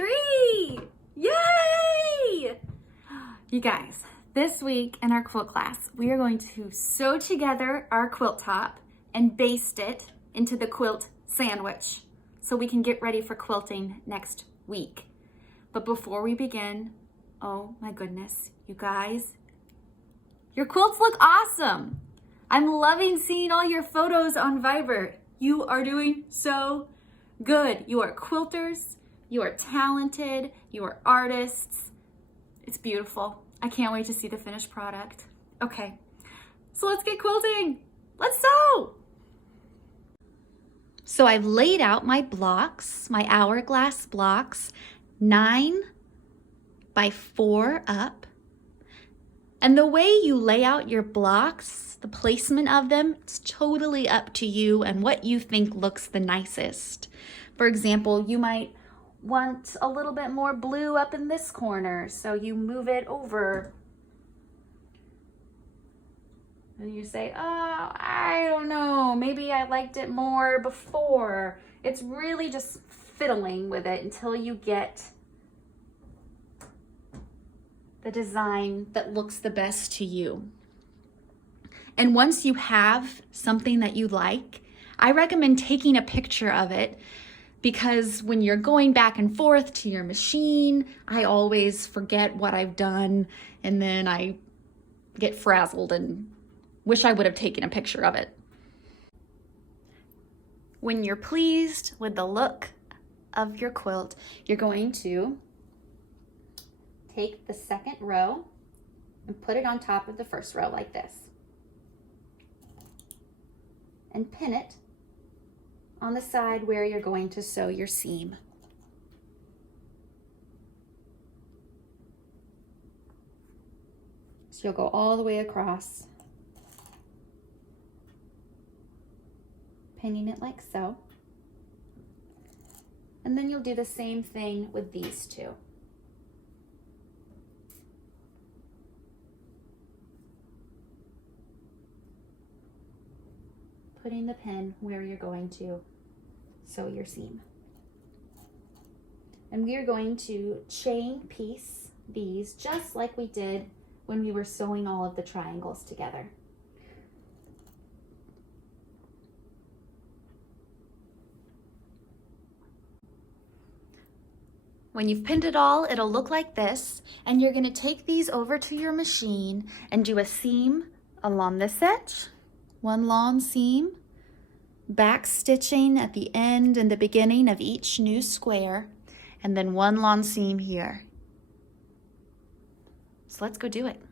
3! Yay! You guys, this week in our quilt class, we are going to sew together our quilt top and baste it into the quilt sandwich so we can get ready for quilting next week. But before we begin, oh my goodness, you guys, your quilts look awesome. I'm loving seeing all your photos on Viber. You are doing so good. You are quilters, you are talented, you are artists. It's beautiful. I can't wait to see the finished product. Okay, so let's get quilting. Let's sew. So I've laid out my blocks, my hourglass blocks, 9 by 4 up. And the way you lay out your blocks, the placement of them, it's totally up to you and what you think looks the nicest. For example, you might want a little bit more blue up in this corner, so you move it over. And you say, oh, I don't know, maybe I liked it more before. It's really just fiddling with it until you get the design that looks the best to you. And once you have something that you like, I recommend taking a picture of it, because when you're going back and forth to your machine, I always forget what I've done, and then I get frazzled and wish I would have taken a picture of it. When you're pleased with the look of your quilt, you're going to take the second row and put it on top of the first row like this. And pin it on the side where you're going to sew your seam. So you'll go all the way across, pinning it like so. And then you'll do the same thing with these two. Putting the pin where you're going to sew your seam. And we are going to chain piece these just like we did when we were sewing all of the triangles together. When you've pinned it all, it'll look like this, and you're going to take these over to your machine and do a seam along this edge, one long seam, back stitching at the end and the beginning of each new square, and then one long seam here. So let's go do it.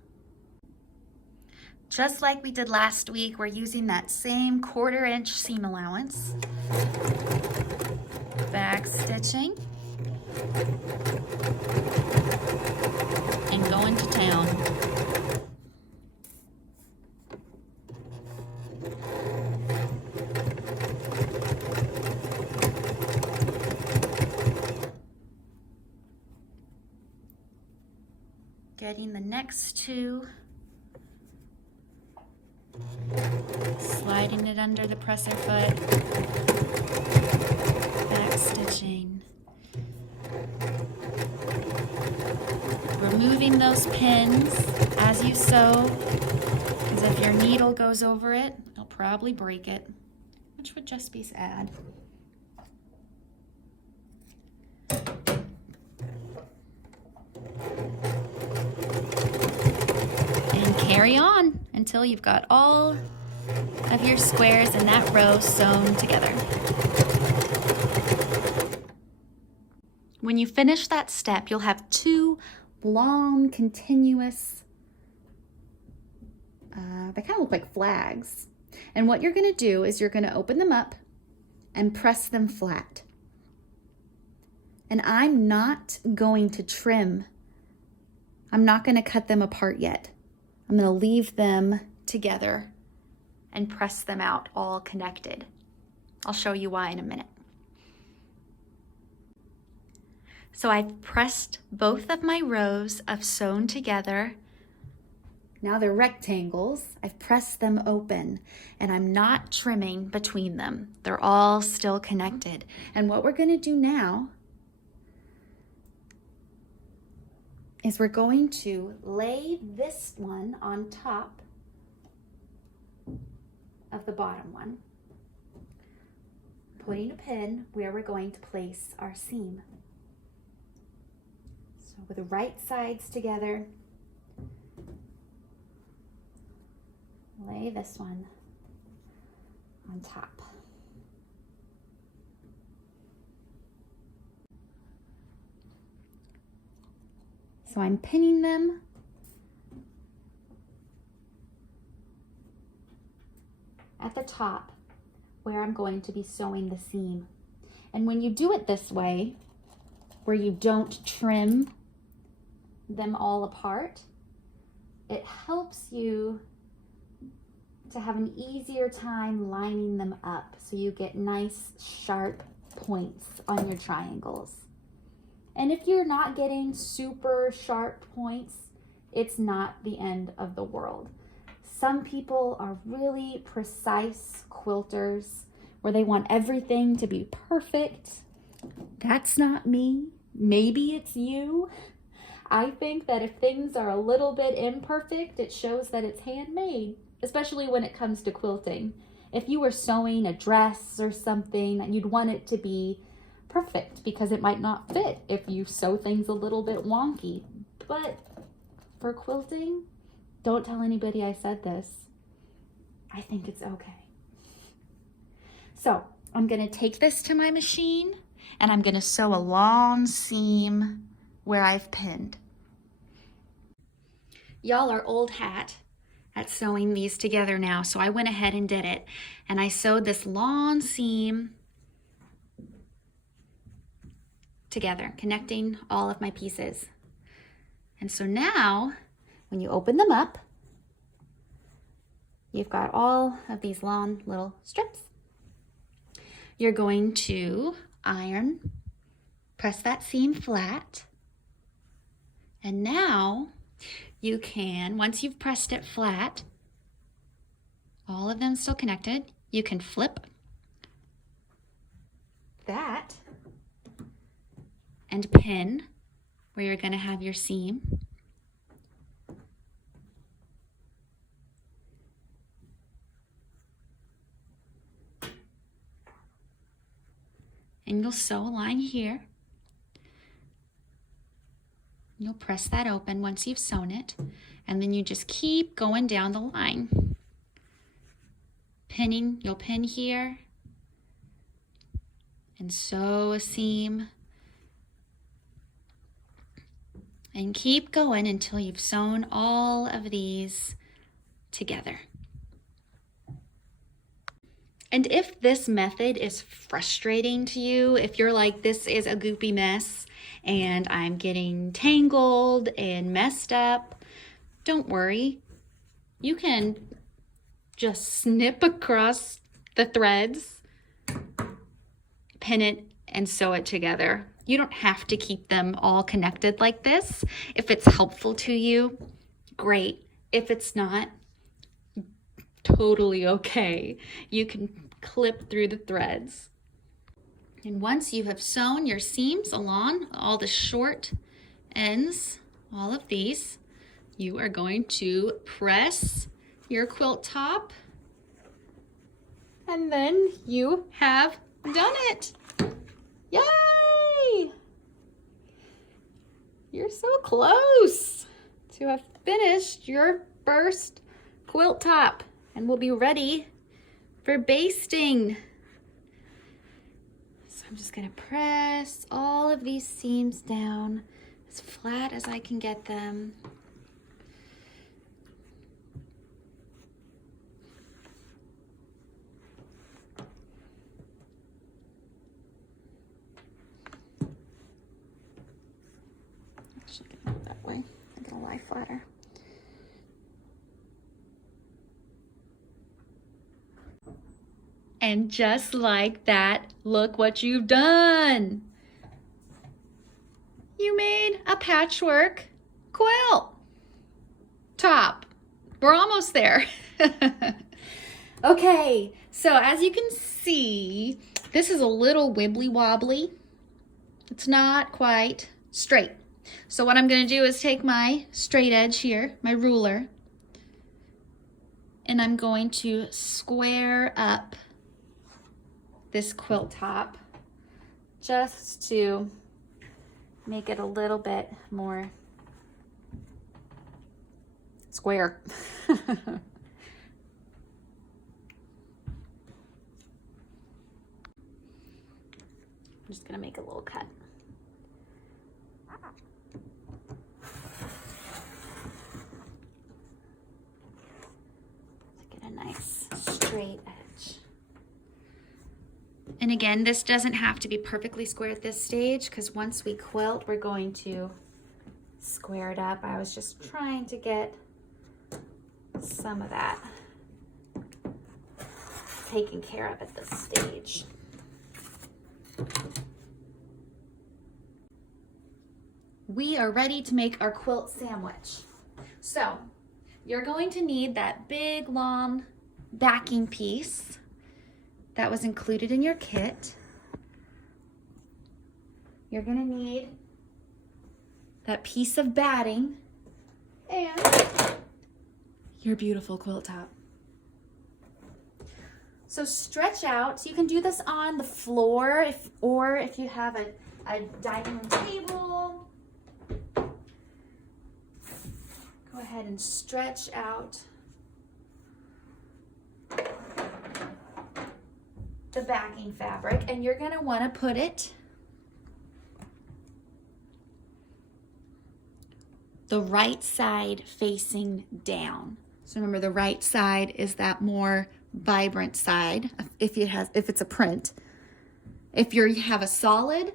Just like we did last week, we're using that same 1/4 inch seam allowance. Back stitching and going to town. Getting the next two, sliding it under the presser foot, back stitching, removing those pins as you sew, because if your needle goes over it, it'll probably break it, which would just be sad. Carry on until you've got all of your squares in that row sewn together. When you finish that step, you'll have 2 long, continuous, they kind of look like flags. And what you're going to do is you're going to open them up and press them flat. And I'm not going to trim. I'm not going to cut them apart yet. I'm going to leave them together and press them out all connected. I'll show you why in a minute. So I've pressed both of my rows of sewn together. Now they're rectangles. I've pressed them open and I'm not trimming between them. They're all still connected. And what we're going to do now is we're going to lay this one on top of the bottom one, putting a pin where we're going to place our seam. So with the right sides together, lay this one on top. So I'm pinning them at the top where I'm going to be sewing the seam. And when you do it this way, where you don't trim them all apart, it helps you to have an easier time lining them up so you get nice sharp points on your triangles. And if you're not getting super sharp points, it's not the end of the world. Some people are really precise quilters where they want everything to be perfect. That's not me. Maybe it's you. I think that if things are a little bit imperfect, it shows that it's handmade, especially when it comes to quilting. If you were sewing a dress or something, you'd want it to be perfect because it might not fit if you sew things a little bit wonky. But for quilting, don't tell anybody I said this. I think it's okay. So I'm gonna take this to my machine and I'm gonna sew a long seam where I've pinned. Y'all are old hat at sewing these together now, so I went ahead and did it. And I sewed this long seam together, connecting all of my pieces. And so now, when you open them up, you've got all of these long little strips. You're going to iron, press that seam flat, and now you can, once you've pressed it flat, all of them still connected, you can flip that and pin where you're going to have your seam. And you'll sew a line here. You'll press that open once you've sewn it, and then you just keep going down the line. Pinning, you'll pin here and sew a seam. And keep going until you've sewn all of these together. And if this method is frustrating to you, if you're like, this is a goopy mess and I'm getting tangled and messed up, don't worry. You can just snip across the threads, pin it, and sew it together. You don't have to keep them all connected like this. If it's helpful to you, great. If it's not, totally okay. You can clip through the threads. And once you have sewn your seams along all the short ends, all of these, you are going to press your quilt top, and then you have done it. Yay! You're so close to have finished your first quilt top, and we'll be ready for basting. So I'm just gonna press all of these seams down as flat as I can get them. Actually, get it that way. I'm gonna lie flatter. And just like that, look what you've done. You made a patchwork quilt top. We're almost there. Okay, so as you can see, this is a little wibbly wobbly. It's not quite straight. So what I'm going to do is take my straight edge here, my ruler, and I'm going to square up this quilt top just to make it a little bit more square. I'm just going to make a little cut. Get a nice straight edge. And again, this doesn't have to be perfectly square at this stage because once we quilt, we're going to square it up. I was just trying to get some of that taken care of at this stage. We are ready to make our quilt sandwich. So you're going to need that big long backing piece that was included in your kit. You're going to need that piece of batting and your beautiful quilt top. So stretch out. You can do this on the floor or if you have a dining room table. Go ahead and stretch out the backing fabric, and you're going to want to put it the right side facing down. So remember, the right side is that more vibrant side if it's a print. If you have a solid,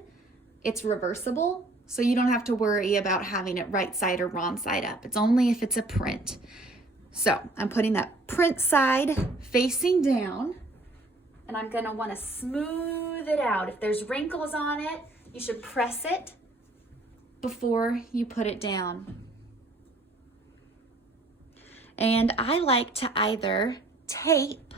it's reversible. So you don't have to worry about having it right side or wrong side up. It's only if it's a print. So I'm putting that print side facing down, and I'm gonna wanna smooth it out. If there's wrinkles on it, you should press it before you put it down. And I like to either tape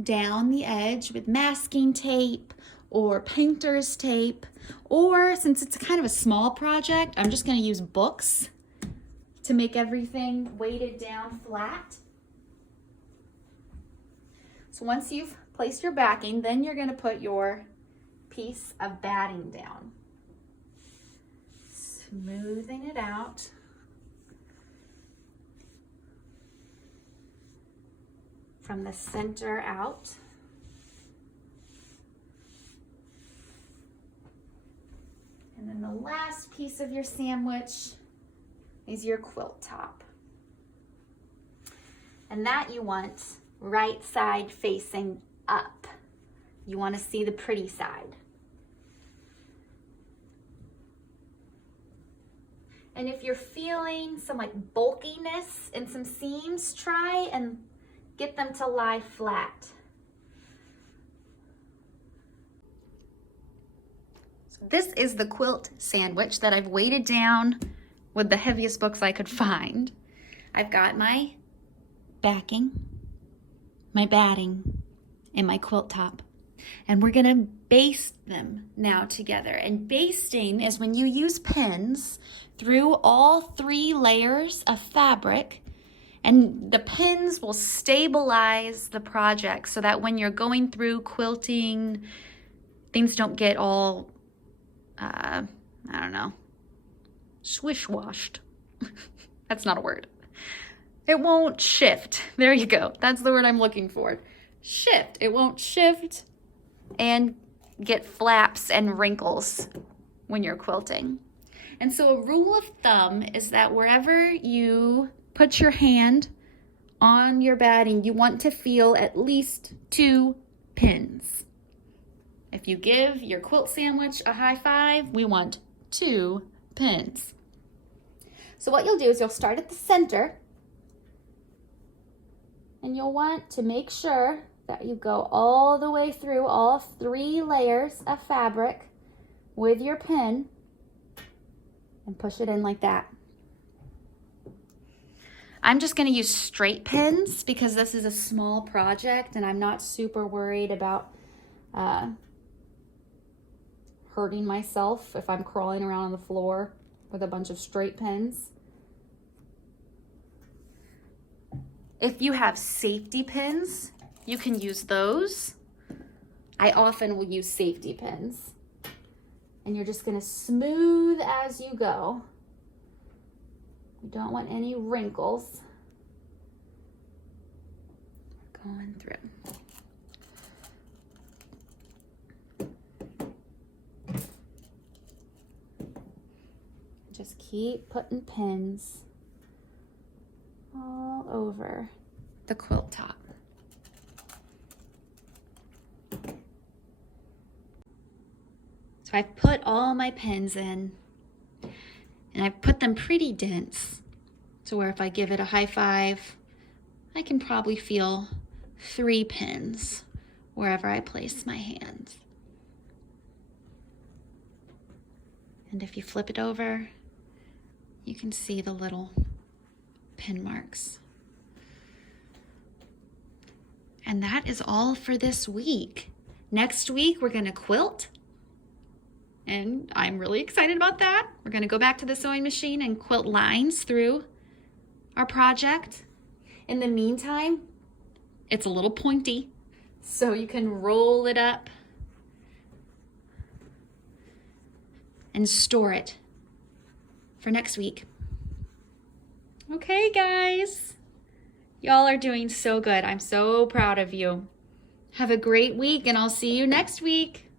down the edge with masking tape or painter's tape, or since it's kind of a small project, I'm just going to use books to make everything weighted down flat. So once you've placed your backing, then you're going to put your piece of batting down. Smoothing it out. From the center out. And then the last piece of your sandwich is your quilt top. And that you want right side facing up. You want to see the pretty side. And if you're feeling some like bulkiness in some seams, try and get them to lie flat. This is the quilt sandwich that I've weighted down with the heaviest books I could find. I've got my backing, my batting, and my quilt top. And we're gonna baste them now together. And basting is when you use pins through all 3 layers of fabric, and the pins will stabilize the project so that when you're going through quilting, things don't get all I don't know, swish-washed. That's not a word. It won't shift. There you go. That's the word I'm looking for. Shift. It won't shift and get flaps and wrinkles when you're quilting. And so a rule of thumb is that wherever you put your hand on your batting, you want to feel at least 2 pins. If you give your quilt sandwich a high five, we want 2 pins. So what you'll do is you'll start at the center, and you'll want to make sure that you go all the way through all 3 layers of fabric with your pin and push it in like that. I'm just going to use straight pins because this is a small project and I'm not super worried about hurting myself if I'm crawling around on the floor. with a bunch of straight pins. If you have safety pins, you can use those. I often will use safety pins. And you're just gonna smooth as you go. You don't want any wrinkles. Going through. Just keep putting pins all over the quilt top. So I've put all my pins in, and I've put them pretty dense, to where if I give it a high five, I can probably feel 3 pins wherever I place my hand. And if you flip it over, you can see the little pin marks. And that is all for this week. Next week, we're gonna quilt. And I'm really excited about that. We're gonna go back to the sewing machine and quilt lines through our project. In the meantime, it's a little pointy, so you can roll it up and store it for next week. Okay, guys. Y'all are doing so good. I'm so proud of you. Have a great week, and I'll see you next week.